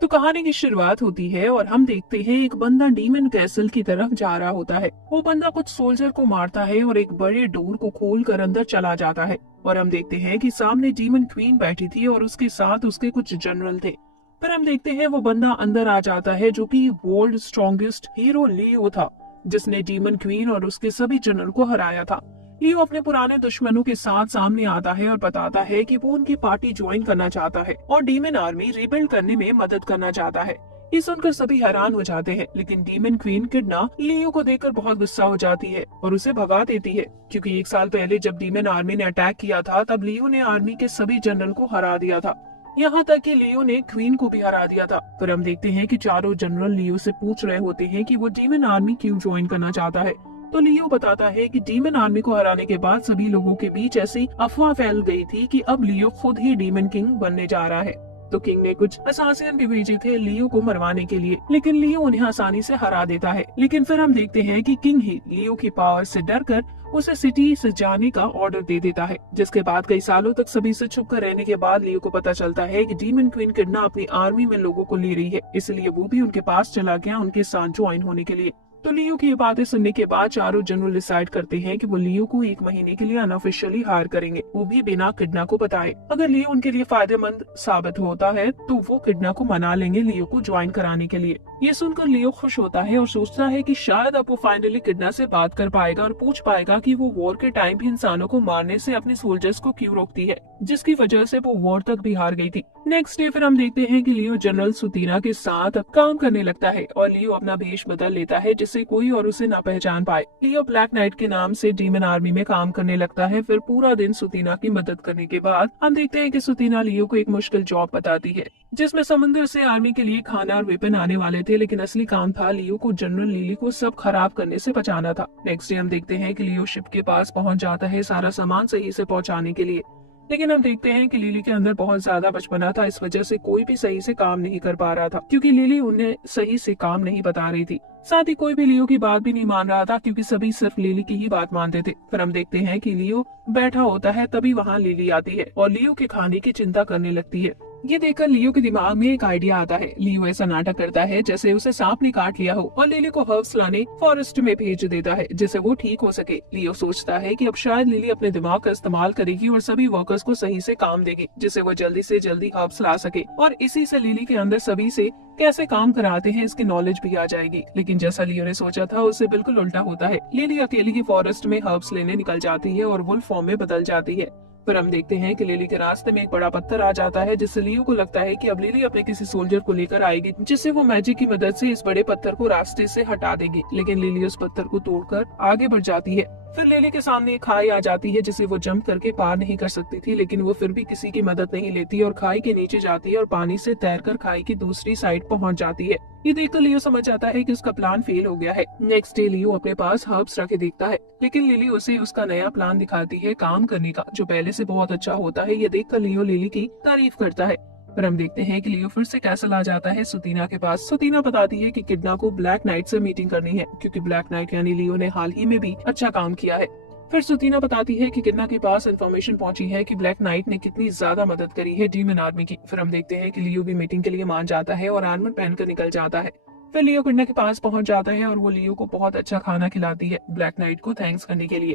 तो कहानी की शुरुआत होती है और हम देखते हैं एक बंदा डीमन कैसल की तरफ जा रहा होता है। वो बंदा कुछ सोल्जर को मारता है और एक बड़े डोर को खोलकर अंदर चला जाता है। और हम देखते हैं कि सामने डीमन क्वीन बैठी थी और उसके साथ उसके कुछ जनरल थे। फिर हम देखते हैं वो बंदा अंदर आ जाता है जो कि वर्ल्ड स्ट्रॉन्गेस्ट हीरो लियो था, जिसने डीमन क्वीन और उसके सभी जनरल को हराया था। लियो अपने पुराने दुश्मनों के साथ सामने आता है और बताता है कि वो उनकी पार्टी ज्वाइन करना चाहता है और डीमन आर्मी रिबिल्ड करने में मदद करना चाहता है। ये सुनकर सभी हैरान हो जाते हैं, लेकिन डीमन क्वीन किडना लियो को देखकर बहुत गुस्सा हो जाती है और उसे भगा देती है, क्योंकि 1 साल पहले जब डीमन आर्मी ने अटैक किया था तब लियो ने आर्मी के सभी जनरल को हरा दिया था। यहाँ तक कि लियो ने क्वीन को भी हरा दिया था। फिर हम देखते हैं कि चारों जनरल लियो से पूछ रहे होते हैं कि वो डीमन आर्मी क्यों ज्वाइन करना चाहता है। तो लियो बताता है कि डीमन आर्मी को हराने के बाद सभी लोगों के बीच ऐसी अफवाह फैल गई थी कि अब लियो खुद ही डीमन किंग बनने जा रहा है। तो किंग ने कुछ असासिन भी भेजे थे लियो को मरवाने के लिए, लेकिन लियो उन्हें आसानी से हरा देता है। लेकिन फिर हम देखते हैं कि किंग ही लियो की पावर से डरकर उसे सिटी से जाने का ऑर्डर दे देता है, जिसके बाद कई सालों तक सभी से छुप कर रहने के बाद लियो को पता चलता है कि डीमन क्वीन किडना अपनी आर्मी में लोगों को ले रही है, इसलिए वो भी उनके पास चला गया उनके साथ ज्वाइन होने के लिए। तो लियो की ये बातें सुनने के बाद चारों जनरल डिसाइड करते हैं कि वो लियो को 1 महीने के लिए अनऑफिशियली हायर करेंगे, वो भी बिना किडना को बताए। अगर लियो उनके लिए फायदेमंद साबित होता है तो वो किडना को मना लेंगे लियो को ज्वाइन कराने के लिए। ये सुनकर लियो खुश होता है और सोचता है कि शायद अब वो फाइनली किडना से बात कर पाएगा और पूछ पाएगा कि वो वॉर के टाइम भी इंसानों को मारने से अपने सोल्जर्स को क्यों रोकती है, जिसकी वजह से वो वॉर तक भी हार गई थी। नेक्स्ट डे फिर हम देखते हैं कि लियो जनरल सुतीना के साथ अब काम करने लगता है और लियो अपना भेष बदल लेता है जिससे कोई और उसे ना पहचान पाए। लियो ब्लैक नाइट के नाम से डीमन आर्मी में काम करने लगता है। फिर पूरा दिन सुतीना की मदद करने के बाद हम देखते हैं कि सुतीना लियो को एक मुश्किल जॉब बताती है, जिसमें समुद्र से आर्मी के लिए खाना और वेपन आने वाले थे, लेकिन असली काम था लियो को जनरल लिली को सब खराब करने से बचाना था। नेक्स्ट डे हम देखते हैं कि लियो शिप के पास पहुंच जाता है सारा सामान सही से पहुंचाने के लिए, लेकिन हम देखते हैं कि लिली के अंदर बहुत ज्यादा बचपना था, इस वजह से कोई भी सही से काम नहीं कर पा रहा था, क्योंकि लिली उन्हें सही से काम नहीं बता रही थी। साथ ही कोई भी लियो की बात भी नहीं मान रहा था, क्योंकि सभी सिर्फ लिली की ही बात मानते थे। फिर हम देखते हैं कि लियो बैठा होता है, तभी वहाँ लिली आती है और लियो के खाने की चिंता करने लगती है। ये देखकर लियो के दिमाग में एक आइडिया आता है। लियो ऐसा नाटक करता है जैसे उसे सांप ने काट लिया हो और लिली को हर्ब्स लाने फॉरेस्ट में भेज देता है जिससे वो ठीक हो सके। लियो सोचता है कि अब शायद लिली अपने दिमाग का इस्तेमाल करेगी और सभी वर्कर्स को सही से काम देगी, जिससे वो जल्दी से जल्दी हर्ब्स ला सके और इसी से लिली के अंदर सभी से कैसे काम कराते हैं इसकी नॉलेज भी आ जाएगी। लेकिन जैसा लियो ने सोचा था उससे बिल्कुल उल्टा होता है। लिली अकेली ही फॉरेस्ट में हर्ब्स लेने निकल जाती है और वुल्फ फॉर्म में बदल जाती है। फिर हम देखते हैं कि लिली के रास्ते में एक बड़ा पत्थर आ जाता है, जिससे लियो को लगता है कि अब लिली अपने किसी सोल्जर को लेकर आएगी, जिससे वो मैजिक की मदद से इस बड़े पत्थर को रास्ते से हटा देगी। लेकिन लिली उस पत्थर को तोड़कर आगे बढ़ जाती है। फिर लिली के सामने एक खाई आ जाती है जिसे वो जंप करके पार नहीं कर सकती थी, लेकिन वो फिर भी किसी की मदद नहीं लेती और खाई के नीचे जाती है और पानी से तैरकर खाई की दूसरी साइड पहुंच जाती है। ये देखकर लियो समझ जाता है कि उसका प्लान फेल हो गया है। नेक्स्ट डे लियो अपने पास हर्ब्स रखे देखता है, लेकिन लिली उसे उसका नया प्लान दिखाती है काम करने का, जो पहले से बहुत अच्छा होता है। ये देखकर लियो लिली की तारीफ करता है। फिर हम देखते हैं कि लियो फिर से कैसल आ जाता है सुतीना के पास। सुतीना बताती है कि किडना को ब्लैक नाइट से मीटिंग करनी है, क्योंकि ब्लैक नाइट यानी लियो ने हाल ही में भी अच्छा काम किया है। फिर सुतीना बताती है कि किडना के पास इन्फॉर्मेशन पहुंची है कि ब्लैक नाइट ने कितनी ज्यादा मदद करी है डीमन आर्मी की। फिर हम देखते हैं कि लियो भी मीटिंग के लिए मान जाता है और आर्मर पहनकर निकल जाता है। फिर लियो किडना के पास पहुंच जाता है और वो लियो को बहुत अच्छा खाना खिलाती है ब्लैक नाइट को थैंक्स करने के लिए।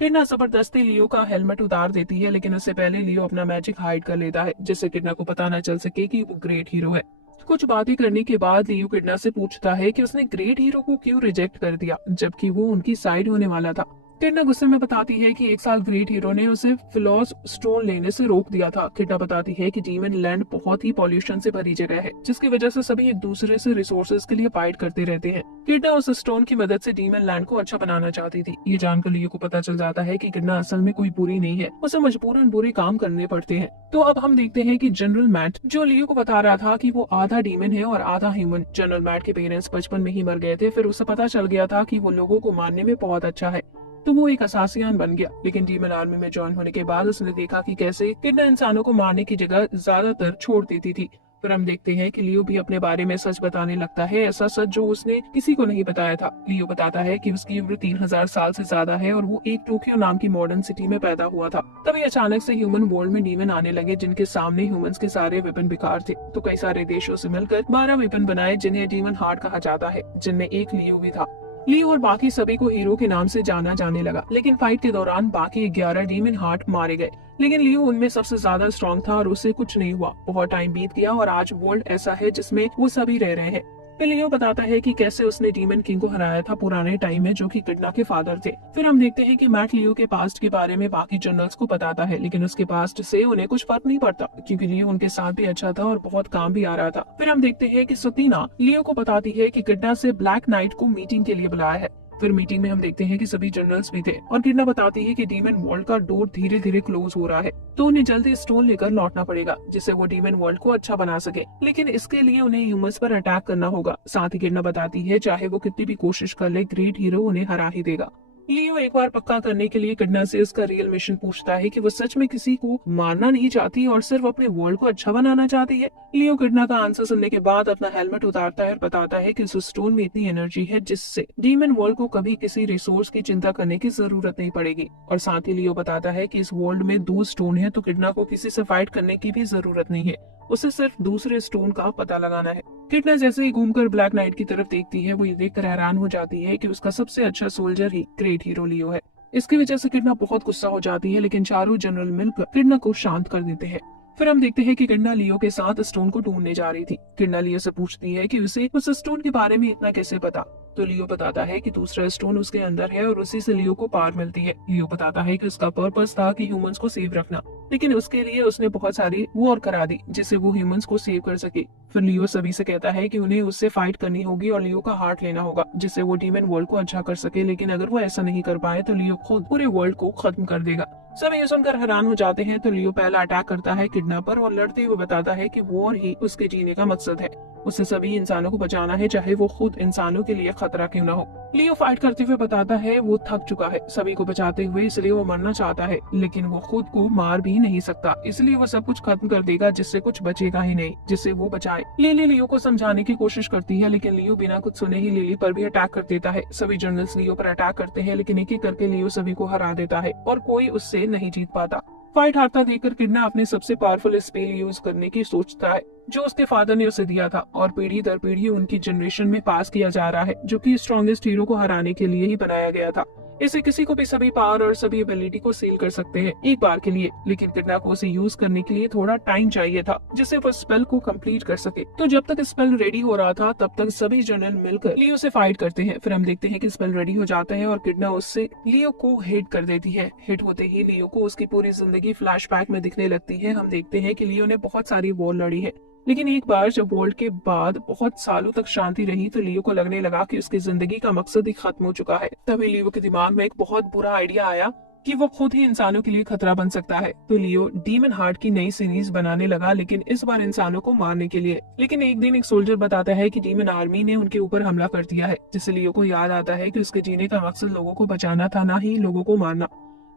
किडना जबरदस्ती लियो का हेलमेट उतार देती है, लेकिन उससे पहले लियो अपना मैजिक हाइड कर लेता है, जिससे किडना को पता न चल सके कि वो ग्रेट हीरो है। कुछ बातें करने के बाद लियो किडना से पूछता है कि उसने ग्रेट हीरो को क्यों रिजेक्ट कर दिया, जबकि वो उनकी साइड होने वाला था। किडना गुस्से में बताती है कि 1 साल ग्रेट हीरो ने उसे फिलोस स्टोन लेने से रोक दिया था। किडना बताती है कि डीमन लैंड बहुत ही पॉल्यूशन से भरी जगह है, जिसकी वजह से सभी एक दूसरे से रिसोर्सेज के लिए फाइट करते रहते हैं। किडना उस स्टोन की मदद से डीमन लैंड को अच्छा बनाना चाहती थी। ये जानकर लियो को पता चल जाता है कि किडना असल में कोई बुरी नहीं है, उसे मजबूरन बुरे काम करने पड़ते हैं। तो अब हम देखते हैं कि जनरल मैट, जो लियो को बता रहा था कि वो आधा डीमन है और आधा ह्यूमन, जनरल मैट के पेरेंट्स बचपन में ही मर गए थे। फिर उसे पता चल गया था कि वो लोगों को मारने में बहुत अच्छा है, तो वो एक असासियान बन गया। लेकिन डीमन आर्मी में ज्वाइन होने के बाद उसने देखा कि कैसे किडना इंसानों को मारने की जगह ज्यादातर छोड़ देती थी। फिर हम देखते हैं कि लियो भी अपने बारे में सच बताने लगता है, ऐसा सच जो उसने किसी को नहीं बताया था। लियो बताता है कि उसकी उम्र 3000 साल से ज्यादा है और वो एक टोक्यो नाम की मॉडर्न सिटी में पैदा हुआ था। तभी अचानक से ह्यूमन वर्ल्ड में डीमन आने लगे, जिनके सामने ह्यूमंस के सारे वेपन बेकार थे। तो कई सारे देशों से मिलकर 12 वेपन बनाए, जिन्हें डीमन हार्ट कहा जाता है, जिनमें एक लियो भी था। लियो और बाकी सभी को हीरो के नाम से जाना जाने लगा, लेकिन फाइट के दौरान बाकी 11 डीमन हार्ट मारे गए। लेकिन लियो उनमें सबसे ज्यादा स्ट्रॉन्ग था और उसे कुछ नहीं हुआ। बहुत टाइम बीत गया और आज वर्ल्ड ऐसा है जिसमें वो सभी रह रहे हैं। फिर लियो बताता है कि कैसे उसने डीमन किंग को हराया था पुराने टाइम में, जो कि किडना के फादर थे। फिर हम देखते हैं कि मैट लियो के पास्ट के बारे में बाकी जनरल्स को बताता है, लेकिन उसके पास्ट से उन्हें कुछ फर्क नहीं पड़ता, क्योंकि लियो उनके साथ भी अच्छा था और बहुत काम भी आ रहा था। फिर हम देखते हैं कि सुतीना लियो को बताती है कि किडना से ब्लैक नाइट को मीटिंग के लिए बुलाया है। फिर मीटिंग में हम देखते हैं कि सभी जनरल्स भी थे और किडना बताती है कि डीमन वर्ल्ड का डोर धीरे धीरे क्लोज हो रहा है, तो उन्हें जल्दी स्टोन लेकर लौटना पड़ेगा, जिससे वो डीमन वर्ल्ड को अच्छा बना सके। लेकिन इसके लिए उन्हें ह्यूमंस पर अटैक करना होगा। साथ ही किडना बताती है चाहे वो कितनी भी कोशिश कर ले, ग्रेट हीरो उन्हें हरा ही देगा। लियो एक बार पक्का करने के लिए किडना से उसका रियल मिशन पूछता है कि वो सच में किसी को मारना नहीं चाहती और सिर्फ अपने वर्ल्ड को अच्छा बनाना चाहती है। लियो किडना का आंसर सुनने के बाद अपना हेलमेट उतारता है और बताता है कि उस स्टोन में इतनी एनर्जी है जिससे डीमन वर्ल्ड को कभी किसी रिसोर्स की चिंता करने की जरूरत नहीं पड़ेगी। और साथ ही लियो बताता है कि इस वर्ल्ड में 2 स्टोन है, तो किडना को किसी से फाइट करने की भी जरूरत नहीं है, उसे सिर्फ दूसरे स्टोन का पता लगाना है। किडना जैसे ही घूमकर ब्लैक नाइट की तरफ देखती है, वो ये देखकर हैरान हो जाती है कि उसका सबसे अच्छा सोल्जर ही ग्रेट हीरो लियो है। इसकी वजह से किडना बहुत गुस्सा हो जाती है, लेकिन चारों जनरल मिलकर किडना को शांत कर देते हैं। फिर हम देखते हैं कि किडना लियो के साथ स्टोन को ढूंढने जा रही थी। किडना लियो से पूछती है कि उसे उस स्टोन के बारे में इतना कैसे पता। तो लियो बताता है कि दूसरा स्टोन उसके अंदर है और उसी से लियो को पावर मिलती है। लियो बताता है कि उसका पर्पस था कि ह्यूमंस को सेव रखना, लेकिन उसके लिए उसने बहुत सारी वॉर करा दी जिससे वो ह्यूमंस को सेव कर सके। फिर लियो सभी से कहता है कि उन्हें उससे फाइट करनी होगी और लियो का हार्ट लेना होगा, जिससे वो डीमन वर्ल्ड को अच्छा कर सके। लेकिन अगर वो ऐसा नहीं कर पाए तो लियो खुद पूरे वर्ल्ड को खत्म कर देगा। सब ये सुनकर हैरान हो जाते हैं। तो लियो पहला अटैक करता है किडना पर और लड़ते हुए बताता है कि वॉर ही उसके जीने का मकसद है। उसे सभी इंसानों को बचाना है, चाहे वो खुद इंसानों के लिए खतरा क्यों ना हो। लियो फाइट करते हुए बताता है वो थक चुका है सभी को बचाते हुए, इसलिए वो मरना चाहता है, लेकिन वो खुद को मार भी नहीं सकता, इसलिए वो सब कुछ खत्म कर देगा जिससे कुछ बचेगा ही नहीं जिससे वो बचाए। लिली लियो को समझाने की कोशिश करती है, लेकिन लियो बिना कुछ सुने ही लिली पर भी अटैक कर देता है। सभी जनरल्स लियो पर अटैक करते हैं, लेकिन एक एक करके लियो सभी को हरा देता है और कोई उससे नहीं जीत पाता। फाइट हारता देखकर किडना अपने सबसे पावरफुल स्पेल यूज करने की सोचता है, जो उसके फादर ने उसे दिया था और पीढ़ी दर पीढ़ी उनकी जनरेशन में पास किया जा रहा है, जो कि स्ट्रॉन्गेस्ट हीरो को हराने के लिए ही बनाया गया था। इसे किसी को भी सभी पावर और सभी एबिलिटी को सील कर सकते हैं एक बार के लिए, लेकिन किडना को उसे यूज करने के लिए थोड़ा टाइम चाहिए था जिससे वो स्पेल को कंप्लीट कर सके। तो जब तक स्पेल रेडी हो रहा था तब तक सभी जनरल मिलकर लियो से फाइट करते हैं। फिर हम देखते हैं कि स्पेल रेडी हो जाता है और किडना उससे लियो को हिट कर देती है। हिट होते ही लियो को उसकी पूरी जिंदगी फ्लैशबैक में दिखने लगती है। हम देखते हैं कि लियो ने बहुत सारी वॉर लड़ी है, लेकिन एक बार जब वॉर के बाद बहुत सालों तक शांति रही तो लियो को लगने लगा कि उसकी जिंदगी का मकसद ही खत्म हो चुका है। तभी लियो के दिमाग में एक बहुत बुरा आइडिया आया कि वो खुद ही इंसानों के लिए खतरा बन सकता है। तो लियो डीमन हार्ट की नई सीरीज बनाने लगा, लेकिन इस बार इंसानों को मारने के लिए। लेकिन एक दिन एक सोल्जर बताता है कि डीमन आर्मी ने उनके ऊपर हमला कर दिया है, जिससे लियो को याद आता है कि उसके जीने का मकसद लोगों को बचाना था, ना ही लोगों को मारना।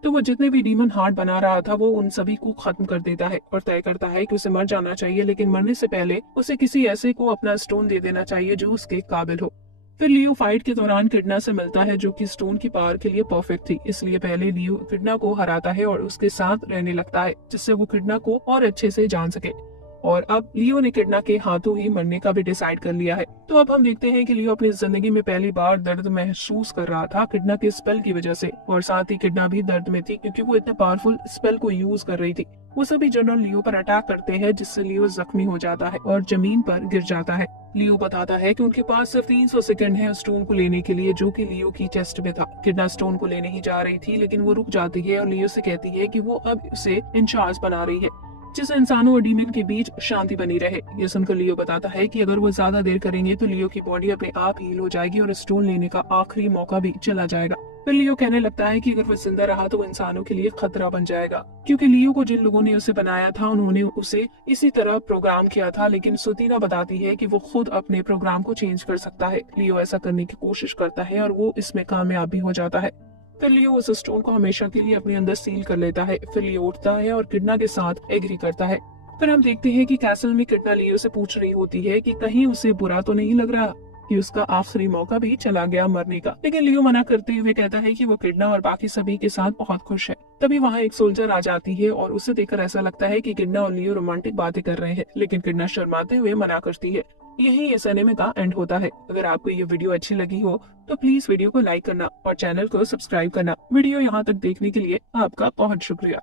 तो वो जितने भी डीमन हार्ट बना रहा था वो उन सभी को खत्म कर देता है और तय करता है कि उसे मर जाना चाहिए, लेकिन मरने से पहले उसे किसी ऐसे को अपना स्टोन दे देना चाहिए जो उसके काबिल हो। फिर लियो फाइट के दौरान किडना से मिलता है, जो कि स्टोन की पावर के लिए परफेक्ट थी, इसलिए पहले लियो किडना को हराता है और उसके साथ रहने लगता है, जिससे वो किडना को और अच्छे से जान सके। और अब लियो ने किडना के हाथों ही मरने का भी डिसाइड कर लिया है। तो अब हम देखते हैं कि लियो अपनी जिंदगी में पहली बार दर्द महसूस कर रहा था किडना के स्पेल की वजह से, और साथ ही किडना भी दर्द में थी क्योंकि वो इतने पावरफुल स्पेल को यूज कर रही थी। वो सभी जनरल लियो पर अटैक करते हैं, जिससे लियो जख्मी हो जाता है और जमीन पर गिर जाता है। लियो बताता है कि उनके पास सिर्फ 300 सेकंड है स्टोन को लेने के लिए, जो कि लियो की चेस्ट में था। किडना स्टोन को लेने ही जा रही थी, लेकिन वो रुक जाती है और लियो से कहती है कि वो अब उसे इंचार्ज बना रही है, जिससे इंसानों और डीमन के बीच शांति बनी रहे। ये सुनकर लियो बताता है कि अगर वो ज्यादा देर करेंगे तो लियो की बॉडी अपने आप हील हो जाएगी और स्टोन लेने का आखिरी मौका भी चला जाएगा। फिर लियो कहने लगता है कि अगर वो जिंदा रहा तो वो इंसानों के लिए खतरा बन जाएगा, क्योंकि लियो को जिन लोगों ने उसे बनाया था उन्होंने उसे इसी तरह प्रोग्राम किया था। लेकिन सुतीना बताती है कि वो खुद अपने प्रोग्राम को चेंज कर सकता है। लियो ऐसा करने की कोशिश करता है और वो इसमें कामयाब भी हो जाता है। फिर लियो उस स्टोन को हमेशा के लिए अपने अंदर सील कर लेता है। फिर लियो उठता है और किडना के साथ एग्री करता है। फिर हम देखते हैं कि कैसल में किडना लियो से पूछ रही होती है कि कहीं उसे बुरा तो नहीं लग रहा कि उसका आखिरी मौका भी चला गया मरने का। लेकिन लियो मना करते हुए कहता है कि वो किडना और बाकी सभी के साथ बहुत खुश है। तभी वहाँ एक सोल्जर आ जाती है और उसे देखकर ऐसा लगता है कि किडना और लियो रोमांटिक बातें कर रहे हैं, लेकिन किडना शर्माते हुए मना करती है। यही इस एनिमे का एंड होता है। अगर आपको ये वीडियो अच्छी लगी हो तो प्लीज वीडियो को लाइक करना और चैनल को सब्सक्राइब करना। वीडियो यहाँ तक देखने के लिए आपका बहुत शुक्रिया।